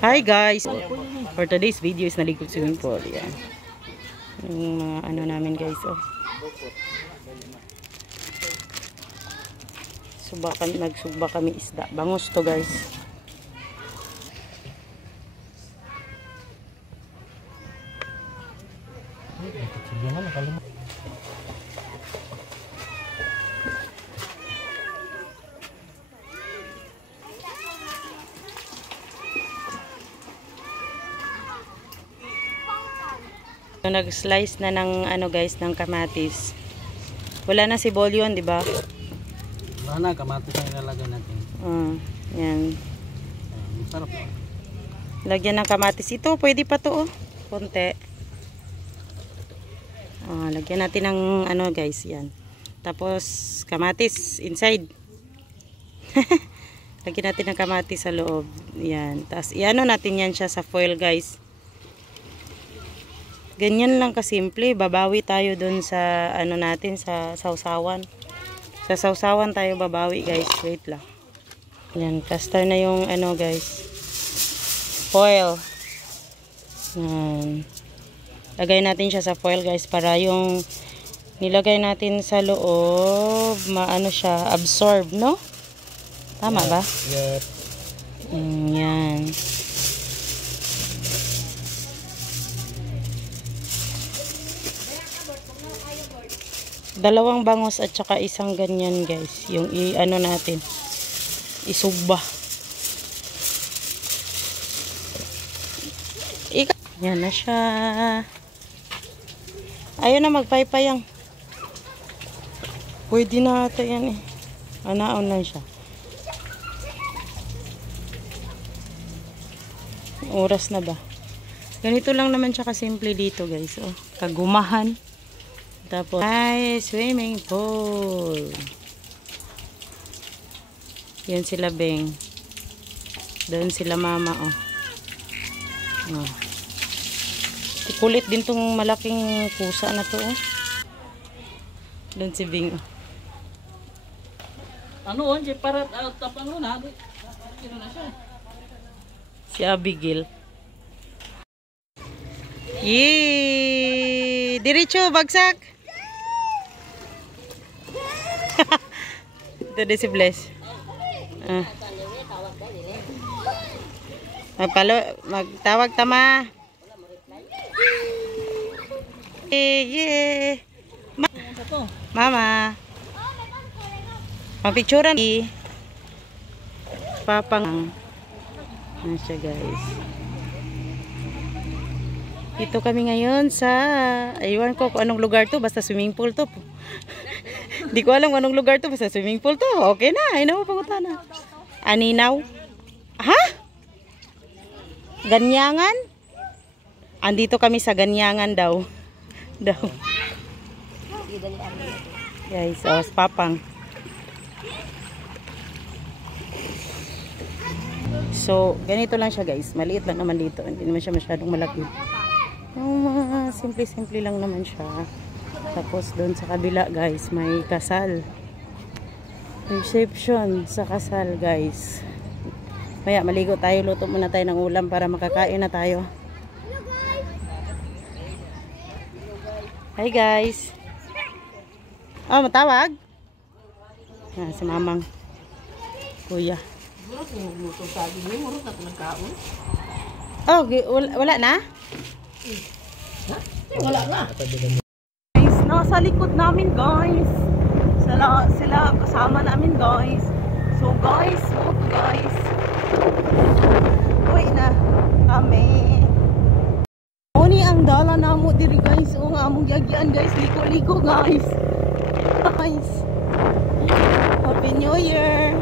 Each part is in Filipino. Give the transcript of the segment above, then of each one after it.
Hi guys! For today's video is naligod swimming pool. Yan. Yung mga ano namin guys. Oh. Nagsuba kami isda. Bangus to guys. So, nag-slice na ng ano guys, ng kamatis. Wala na si Bolyon, di ba? Wala na, kamatis ang ilalagay natin. Yan. Masarap. Lagyan ng kamatis. Ito, pwede pa to, oh. Konti. Lagyan natin ng ano guys, yan. Tapos, kamatis inside. Lagyan natin ng kamatis sa loob. Yan. Tapos, iano natin yan siya sa foil guys. Ganyan lang kasimple. Babawi tayo dun sa ano natin, sa sausawan. Sa sausawan tayo babawi guys. Wait lang. Yan. Caster na yung ano guys. Foil. Yan. Lagay natin siya sa foil guys. Para yung nilagay natin sa loob, maano siya, absorb, no? Tama ba? Yep. Yan. Dalawang bangus at saka isang ganyan guys. Yung ano natin. Isugba. Yan na siya. Ayaw na magpaypayang. Pwede na ata yan eh. Anaon lang siya. Oras na ba? Ganito lang naman siya kasimple dito guys. Oh, kagumahan. Tapos, ay, swimming pool. Yan sila Beng. Doon sila mama, oh. Oh. Kulit din tong malaking pusa na to, oh. Doon si Beng, oh. Ano, onje, para tapang na. Si Abigail. Yee! Diretso, bagsak! Ito din si Bless. Magtawag tama. Yeah. Mama. Mapicturan. Papang. Ano siya guys. Dito kami ngayon sa, aywan ko kung anong lugar to, basta swimming pool to. Hindi ko alam kung anong lugar to, basta swimming pool to. Okay na, ay na mo pangutana. Aninaw? Ha? Ganyangan? Andito kami sa Ganyangan daw. Guys, oh, papang. So, ganito lang siya guys. Maliit lang naman dito. Hindi naman siya masyadong malaki. Mga simple-simple lang naman siya. Tapos doon sa kabila guys, may kasal. Reception sa kasal guys. Kaya maligo tayo, luto muna tayo ng ulam para makakain na tayo. Hi guys. Oh, matawag? Si mamang. Kuya. Oh, wala na? Wala na. Guys, nasa likod namin guys. Sila kasama namin guys. So guys, look guys. Uwi na kami. Uni ang dala na mo diri guys. O nga among gyagyan guys. Liko-liko guys. Guys. Happy New Year.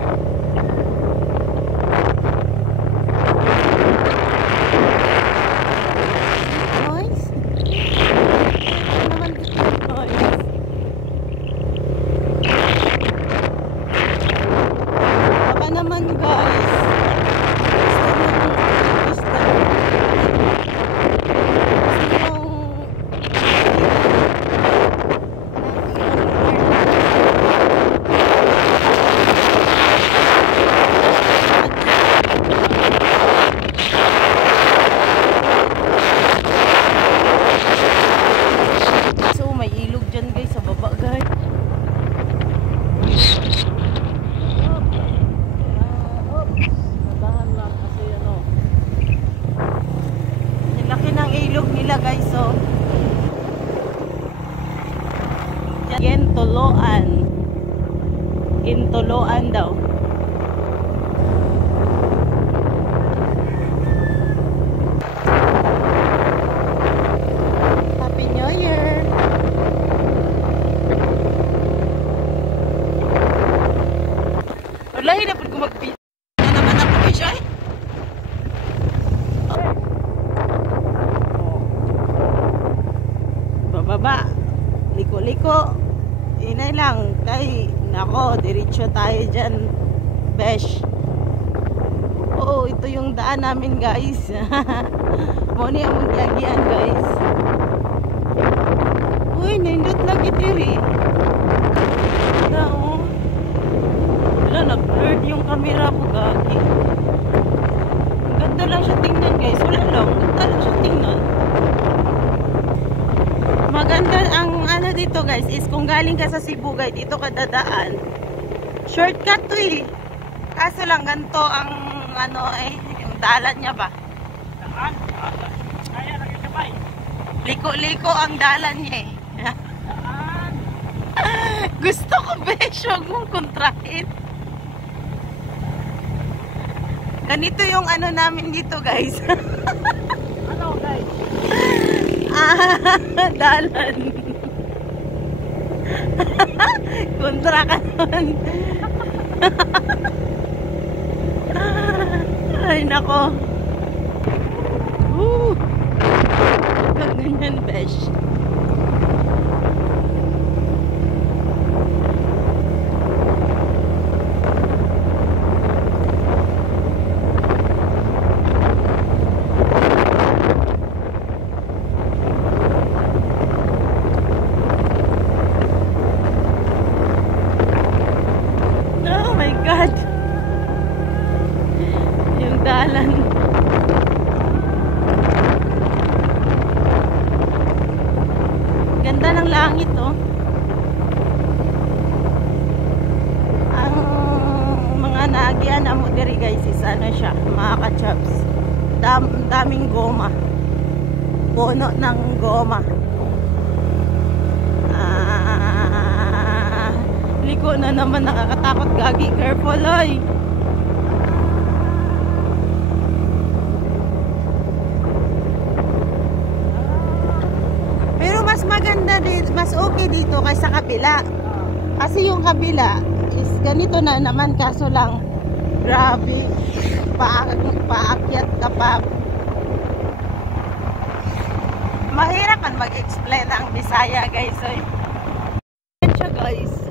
Gintuluan daw. Happy New Year! Wala, hinapin ko mag-pizza. Ano naman ako eh siya eh? Bababa. Liko-liko. Inay lang. Kay, nako, diretso tayo dyan. Besh. Oo, ito yung daan namin guys. Muna yung magyagian guys. Uy, nindot lagi diri. Oo. Wala, nag-blurred yung camera po gagi. Ganda lang siya tingnan guys. Wala lang. Ganda lang siya tingnan. Maganda ang ano dito guys is kung galing ka sa Cebu guys, dito ka dadaan. Shortcut to eh. Kaso lang ganito ang ano eh, yung dalan niya ba? Liko-liko ang dalan niya eh. Gusto ko besyo kung kontrahin. Ganito yung ano namin dito guys. Ano guys? Dalan. Kontra ka nun. Ay nako. Ganyan besh. Oh my God. Yung dalan. Ganda ng langit oh. Ang mga naagian na mo diri guys is ano siya, mga ka-chops. Daming goma. Puno ng goma. Liko na naman, nakakatakot gagi. Careful oy. Pero mas maganda dito, mas okay dito kaysa kabila. Kasi yung kabila is ganito na naman, kaso lang grabe paakyat ka pa. Mahirap man mag-explain ang Bisaya guys. Oy. Yan siya guys.